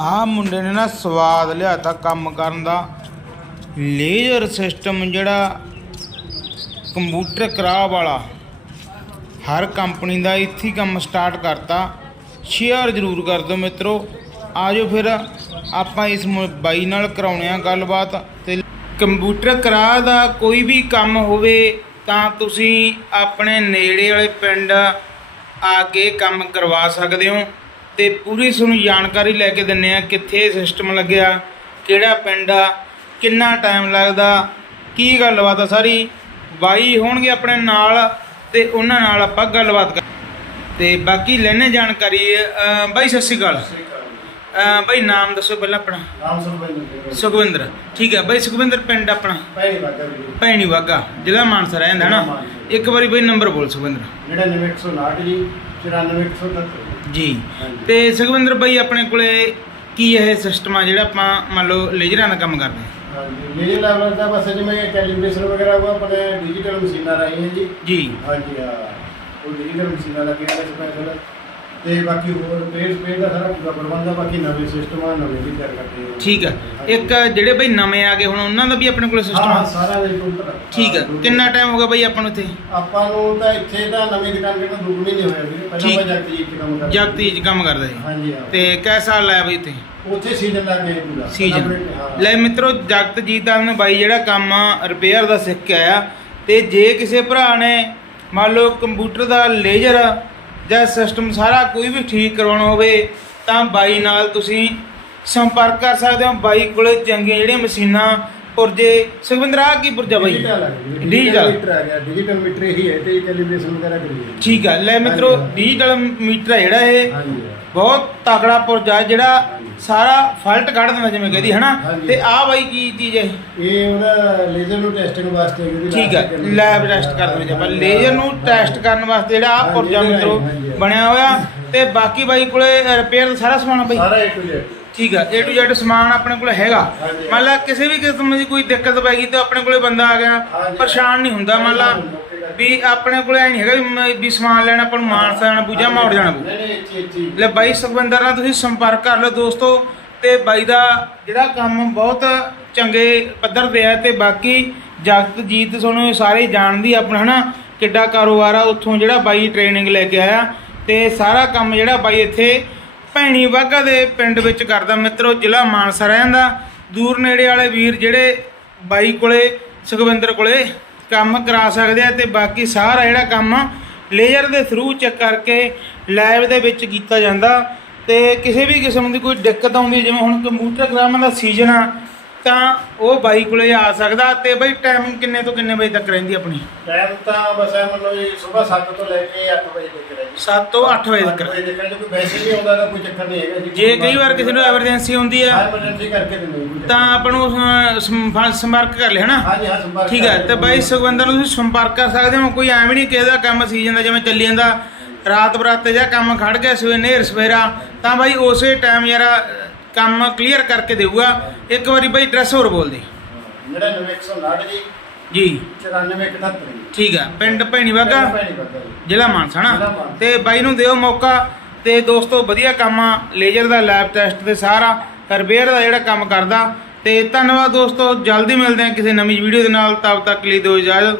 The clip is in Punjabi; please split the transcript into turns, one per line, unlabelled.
ਆਹ ਮੁੰਡੇ ਨੇ ਨਾ ਸਵਾਦ ਲਿਆਤਾ ਕੰਮ ਕਰਨ ਦਾ। ਲੇਜ਼ਰ ਸਿਸਟਮ ਜਿਹੜਾ ਕੰਪਿਊਟਰ ਕਰਾ ਵਾਲਾ, ਹਰ ਕੰਪਨੀ ਦਾ ਇੱਥੇ ਕੰਮ ਸਟਾਰਟ ਕਰਤਾ। ਸ਼ੇਅਰ ਜ਼ਰੂਰ ਕਰ ਦਿਓ ਮਿੱਤਰੋ। ਆਜੋ ਫਿਰ ਆਪਾਂ ਇਸ ਮ- ਬਾਈ ਨਾਲ ਕਰਾਉਣੇ ਆ ਗੱਲਬਾਤ ਤੇ ਕੰਪਿਊਟਰ ਕਰਾ ਦਾ ਕੋਈ ਵੀ ਕੰਮ ਹੋਵੇ ਤਾਂ ਤੁਸੀਂ ਆਪਣੇ ਨੇੜੇ ਵਾਲੇ ਪਿੰਡ ਆ ਕੇ ਕੰਮ ਕਰਵਾ ਸਕਦੇ ਹੋ। ਤੇ ਪੂਰੀ ਤੁਹਾਨੂੰ ਜਾਣਕਾਰੀ ਲੈ ਕੇ ਦਿੰਨੇ ਆ ਕਿੱਥੇ ਸਿਸਟਮ ਲੱਗਿਆ ਕਿਹੜਾ ਪਿੰਡ ਆ ਕਿੰਨਾ ਟਾਈਮ ਲੱਗਦਾ ਕੀ ਗੱਲਬਾਤ ਆ ਸਾਰੀ ਬਾਈ ਹੋਣਗੇ ਆਪਣੇ ਨਾਲ ਤੇ ਉਹਨਾਂ ਨਾਲ ਆਪਾਂ ਗੱਲਬਾਤ ਕਰ ਤੇ ਬਾਕੀ ਲੈਣੇ ਜਾਣਕਾਰੀ ਬਾਈ ਸਤਿ ਸ਼੍ਰੀ ਅਕਾਲ। ਬਾਈ ਨਾਮ ਦੱਸੋ ਪਹਿਲਾਂ ਆਪਣਾ।
ਨਾਮ ਸੁਭਿੰਦਰ
ਸੁਖਵਿੰਦਰ ਠੀਕ ਹੈ ਬਾਈ ਸੁਖਵਿੰਦਰ ਪਿੰਡ ਆਪਣਾ।
ਵਾਰ। ਕਰੀ
ਭੈਣੀ ਵਾਗਾ ਜ਼ਿਲ੍ਹਾ ਮਾਨਸਾ ਰਹਿੰਦਾ ਨਾ। ਇੱਕ ਵਾਰੀ ਬਾਈ ਨੰਬਰ ਬੋਲ ਸੁਖਵਿੰਦਰ।
ਜਿਹੜਾ 9159 ਜੀ 94177
ਜੀ।
ਹਾਂਜੀ।
ਤੇ ਸੁਖਵਿੰਦਰ ਬਾਈ ਆਪਣੇ ਕੋਲੇ ਕੀ ਇਹ ਸਿਸਟਮ ਆ ਜਿਹੜਾ ਆਪਾਂ ਮੰਨ ਲਓ ਲੇਜਰਾਂ ਦਾ ਕੰਮ ਕਰਦੇ ਹਾਂ
ਹਾਂਜੀ ਮੇਰੇ ਲੈਵਲ ਦਾ ਬਸ ਜਿਵੇਂ ਕੈਲੀਬ੍ਰੇਸ਼ਨ ਵਗੈਰਾ ਉਹ ਆਪਣੇ ਡਿਜੀਟਲ ਮਸ਼ੀਨਾਂ ਰਾਹੀਂ ਹੈ ਜੀ।
ਜੀ।
ਹਾਂਜੀ ਹਾਂ। ਉਹ ਡਿਜੀਟਲ ਮਸ਼ੀਨਾਂ ਲੱਗੀਆਂ ਨੇ ਸਪੈਸ਼ਲ ਤੇ ਬਾਕੀ ਹੋਰ ਪੇਜ ਪੇਜ ਦਾ ਸਾਰਾ ਪੂਰਾ ਪ੍ਰਬੰਧ ਆ ਬਾਕੀ ਨਵੇਂ ਸਿਸਟਮ ਆ ਨਵੇਂ ਵੀ ਤਿਆਰ ਕਰਦੇ ਹਾਂ
ਠੀਕ ਹੈ ਇੱਕ ਜਿਹੜੇ ਬਾਈ ਨਵੇਂ ਆ ਗਏ ਹੁਣ ਉਹਨਾਂ ਦਾ ਵੀ ਆਪਣੇ ਕੋਲੇ ਸਿਸਟਮ
ਹਾਂ
ਆ
ਸਾਰਾ ਦੇ ਕੰਪਿਊਟਰ
ਠੀਕ ਹੈ ਕਿੰਨਾ ਟਾਈਮ ਹੋ ਗਿਆ ਬਾਈ ਆਪਾਂ ਨੂੰ ਇੱਥੇ?
ਆਪਾਂ ਨੂੰ ਤਾਂ ਇੱਥੇ ਤਾਂ ਨਵੀਂ ਦੁਕਾਨ ਕਿਹੜਾ ਦੋ ਮਹੀਨੇ ਹੋਏ ਵੀਰੇ ਪਹਿਲਾਂ। ਮੈਂ ਜਗਤੀ ਜੀ ਕੰਮ ਕਰਦਾ
ਜਗਤੀ ਚ ਕੰਮ ਕਰਦਾ ਜੀ।
ਹਾਂਜੀ ਹਾਂ।
ਤੇ ਕੈ ਸਾਲ ਲਾਇਆ ਬਾਈ ਇੱਥੇ?
ਉੱਥੇ ਸੀਜ਼ਨ ਲੱਗ ਗਿਆ ਪੂਰਾ।
ਸੀਜ਼ਨ। ਲੈ ਮਿੱਤਰੋ ਜਗਤਜੀਤ ਦਾ ਨੇ ਬਾਈ ਜਿਹੜਾ ਕੰਮ ਰਿਪੇਅਰ ਦਾ ਸਿੱਖ ਕੇ ਆਇਆ। ਤੇ ਜੇ ਕਿਸੇ ਭਰਾ ਨੇ ਮੰਨ ਲਓ ਕੰਪਿਊਟਰ ਦਾ ਲੇਜ਼ਰ ਜਾਂ ਸਿਸਟਮ ਸਾਰਾ ਕੋਈ ਵੀ ਠੀਕ ਕਰਵਾਉਣਾ ਹੋਵੇ ਤਾਂ ਬਾਈ ਨਾਲ ਤੁਸੀਂ ਸੰਪਰਕ ਕਰ ਸਕਦੇ ਹੋ। ਬਾਈ ਕੋਲੇ ਚੰਗੀਆਂ ਜਿਹੜੀਆਂ ਮਸ਼ੀਨਾਂ ਪੁਰਜੇ ਸੁਖਵਿੰਦਰ ਆ ਕੀ ਪੁਰਜਾ ਬਾਈ?
ਡਿਜੀਟਲ। ਮੀਟਰ ਆ ਗਿਆ। ਡਿਜੀਟਲ ਮੀਟਰ ਹੀ ਹੈ ਤੇ ਕੈਲੀਬ੍ਰੇਸ਼ਨ ਵਗੈਰਾ ਕਰੀਏ
ਠੀਕ ਹੈ ਲੈ ਮਿੱਤਰੋ
ਹਾਂਜੀ।
ਡਿਜੀਟਲ ਮੀਟਰ ਜਿਹੜਾ ਇਹ। ਬਹੁਤ ਤਕੜਾ ਪੁਰਜਾ ਜਿਹੜਾ ਸਾਰਾ ਫਾਲਟ ਕੱਢ ਦਿੰਦਾ ਜਿਵੇਂ ਕਹਦੀ ਹਨਾ?
ਹਾਂਜੀ।
ਤੇ ਆ ਬਾਈ ਕੀ ਚੀਜ਼ ਹੈ?
ਇਹ ਉਹਦਾ ਲੇਜ਼ਰ ਨੂੰ ਟੈਸਟਿੰਗ ਵਾਸਤੇ ਜਿਹੜੀ
ਠੀਕ ਹੈ ਲੈਬ ਟੈਸਟ ਕਰਨ ਵਿੱਚ ਆਪਾਂ ਲੇਜ਼ਰ ਨੂੰ ਟੈਸਟ ਕਰਨ ਵਾਸਤੇ ਜਿਹੜਾ ਆ ਪੁਰਜਾ ਮਿੱਤਰੋ। ਬਣਿਆ ਹੋਇਆ। ਤੇ ਬਾਕੀ ਬਾਈ ਕੋਲੇ ਰਿਪੇਅਰ ਦਾ ਸਾਰਾ ਸਮਾਨ ਬਾਈ?
ਸਾਰਾ to Z
ਠੀਕ ਹੈ A to Z ਸਮਾਨ ਆਪਣੇ ਕੋਲੇ ਹੈਗਾ
ਹਾਂਜੀ।
ਮੰਨ ਲਾ ਕਿਸੇ ਵੀ ਕਿਸਮ ਦੀ ਕੋਈ ਦਿੱਕਤ ਪੈ ਗਈ ਤਾਂ ਆਪਣੇ ਕੋਲੇ ਬੰਦਾ ਆ ਗਿਆ
ਹਾਂਜੀ।
ਪਰੇਸ਼ਾਨ ਨਹੀਂ ਹੁੰਦਾ ਮੰਨ ਲਾ ਵੀ ਆਪਣੇ ਕੋਲੇ ਐ ਨਹੀਂ ਹੈਗਾ ਵੀ ਮ- ਵੀ ਸਮਾਨ ਲੈਣਾ ਆਪਾਂ ਨੂੰ ਮਾਨਸਾ ਜਾਣਾ ਪੂਜਾ ਮੌੜ ਜਾਣਾ ਪਊ
ਨਹੀਂ ਨਹੀਂ ਇੱਥੇ ਹੀ।
ਲੈ ਬਾਈ ਸੁਖਵਿੰਦਰ ਨਾਲ ਤੁਸੀਂ ਸੰਪਰਕ ਕਰ ਲਓ ਦੋਸਤੋ ਤੇ ਬਾਈ ਦਾ ਜਿਹੜਾ ਕੰਮ ਬਹੁਤ ਚੰਗੇ ਪੱਧਰ ਤੇ ਹੈ ਤੇ ਬਾਕੀ ਜਗਤਜੀਤ ਤੁਹਾਨੂੰ ਸਾਰੇ ਹੀ ਜਾਣਦੀ ਆ ਆਪਣਾ ਹਨਾ ਕਿੱਡਾ ਕਾਰੋਬਾਰ ਆ ਉੱਥੋਂ ਜਿਹੜਾ ਬਾਈ ਟ੍ਰੇਨਿੰਗ ਲੈ ਕੇ ਆਇਆ ਤੇ ਸਾਰਾ ਕੰਮ ਜਿਹੜਾ ਬਾਈ ਇੱਥੇ ਭੈਣੀ ਵਾਗਾ ਦੇ ਪਿੰਡ ਵਿੱਚ ਕਰਦਾ ਮਿੱਤਰੋ, ਜ਼ਿਲ੍ਹਾ ਮਾਨਸਾ ਰਹਿੰਦਾ। ਦੂਰ ਨੇੜੇ ਵਾਲੇ ਵੀਰ ਜਿਹੜੇ ਬਾਈ ਕੋਲੇ, ਸੁਖਵਿੰਦਰ ਕੋਲੇ ਕੰਮ ਕਰਾ ਸਕਦੇ ਆ ਤੇ ਬਾਕੀ ਸਾਰਾ ਜਿਹੜਾ ਕੰਮ ਲੇਜ਼ਰ ਦੇ ਥਰੂ ਚੈੱਕ ਕਰਕੇ ਲੈਬ ਦੇ ਵਿੱਚ ਕੀਤਾ ਜਾਂਦਾ। ਤੇ ਕਿਸੇ ਵੀ ਕਿਸਮ ਦੀ ਕੋਈ ਦਿੱਕਤ ਆਉਂਦੀ, ਜਿਵੇਂ ਹੁਣ ਕੰਪਿਊਟਰ ਗ੍ਰਾਮਾਂ ਦਾ ਸੀਜ਼ਨ ਆ ਤਾਂ ਉਹ ਬਾਈ ਕੋਲੇ ਆ ਸਕਦਾ ਤੇ ਬਈ ਟਾਈਮਿੰਗ ਕਿੰਨੇ ਤੋਂ ਕਿੰਨੇ ਵਜੇ ਤੱਕ ਰਹਿੰਦੀ ਆਪਣੀ?
ਟਾਈਮ ਤਾਂ ਬਸ ਐ ਮਤਲਬ ਜੀ ਸਵੇਰ 7 ਤੋਂ ਲੈ ਕੇ 8 ਵਜੇ ਤੱਕ ਹੈ ਜੀ
7 ਤੋਂ 8 ਵਜੇ ਤੱਕ
ਕੋਈ ਵੈਸੇ ਨਹੀਂ ਆਉਂਦਾ ਤਾਂ ਕੋਈ ਚੱਕਰ ਨਹੀਂ ਹੈਗਾ ਜੀ।
ਜੇ ਕਈ ਵਾਰ ਕਿਸੇ ਨੂੰ ਐਮਰਜੈਂਸੀ ਹੁੰਦੀ ਆ
ਐਮਰਜੈਂਸੀ ਕਰਕੇ ਦਿੰਦੇ
ਤਾਂ ਆਪਾਂ ਨੂੰ ਸੰਪਰਕ ਕਰ ਲੈ ਹਨਾ?
ਹਾਂਜੀ ਹਾਂ ਸੰਪਰਕ
ਠੀਕ ਹੈ ਤੇ ਬਾਈ ਸੁਖਵਿੰਦਰ ਨੂੰ ਤੁਸੀਂ ਸੰਪਰਕ ਕਰ ਸਕਦੇ ਹੋ। ਕੋਈ ਐਵੇਂ ਨਹੀਂ ਕਿਸੇ ਦਾ ਕੰਮ ਸੀਜ਼ਨ ਦਾ ਜਿਵੇਂ ਚੱਲੀ ਜਾਂਦਾ ਰਾਤ ਬਰਾਤੇ ਜਾਂ ਕੰਮ ਖੜ ਗਿਆ ਸਵੇ ਨੇਰ ਸਵੇਰਾ ਤਾਂ ਬਾਈ ਉਸੇ ਟਾਈਮ ਯਾਰਾ ਕੰਮ ਕਲੀਅਰ ਕਰਕੇ ਦੇਊਗਾ। ਇੱਕ ਵਾਰੀ ਬਾਈ ਐਡਰੈਸ ਹੋਰ ਬੋਲ ਦੇ।
ਜਿਹੜਾ 9159 ਜੀ।
ਜੀ।
9471 ਜੀ।
ਠੀਕ ਹੈ ਪਿੰਡ ਭੈਣੀ ਵਾਗਾ।
ਭੈਣੀ ਵਾਗਾ ਜੀ।
ਜ਼ਿਲ੍ਹਾ ਮਾਨਸਾ ਨਾ। ਤੇ ਬਾਈ ਨੂੰ ਦਿਓ ਮੌਕਾ ਤੇ ਦੋਸਤੋ ਵਧੀਆ ਕੰਮ ਆ ਲੇਜ਼ਰ ਦਾ ਲੈਬ ਟੈਸਟ ਤੇ ਸਾਰਾ ਰਿਪੇਅਰ ਦਾ ਜਿਹੜਾ ਕੰਮ ਕਰਦਾ। ਤੇ ਧੰਨਵਾਦ ਦੋਸਤੋ ਜਲਦੀ ਮਿਲਦੇ ਹਾਂ ਕਿਸੇ ਨਵੀਂ ਵੀਡੀਓ ਦੇ ਨਾਲ ਤਦ ਤੱਕ ਲਈ ਦਿਓ ਇਜਾਜ਼ਤ।